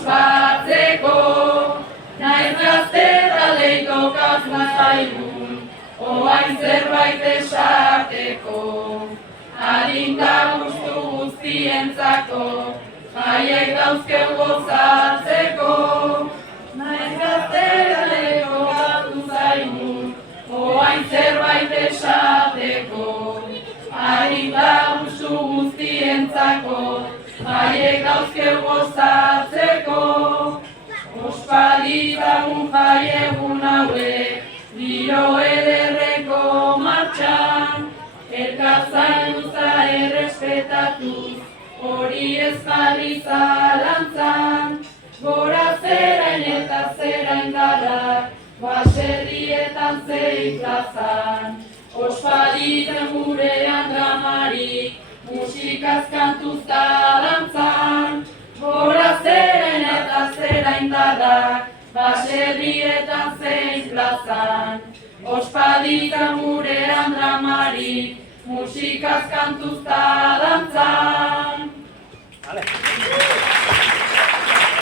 ospatzeko, naiz gaztera leitokaz mazaigun, oain zerbait esateko. Adinda gustu guztientzako, jaiek dauzkeu gozatzeko. Naiz gaztera leitokatu zaigun, oain zerbait esateko. Adinda gustu guztientzako, jaiek dauzkeu gozatzeko. Ospalitagun jaiegun hauek, giro ederreko martxan, elkarzainduza errespetatuz, hori ez jarri zalantzan. Gora zerain eta zerain darrak, baserrietan zein plazan. Ospaliten gurean dramarik, musikaz kantuz da dantzan. Gora zerain eta zerain darrak, baserrietan zein plazan. Ospaliten gurean dramarik, musikaz kantuz da dantzan.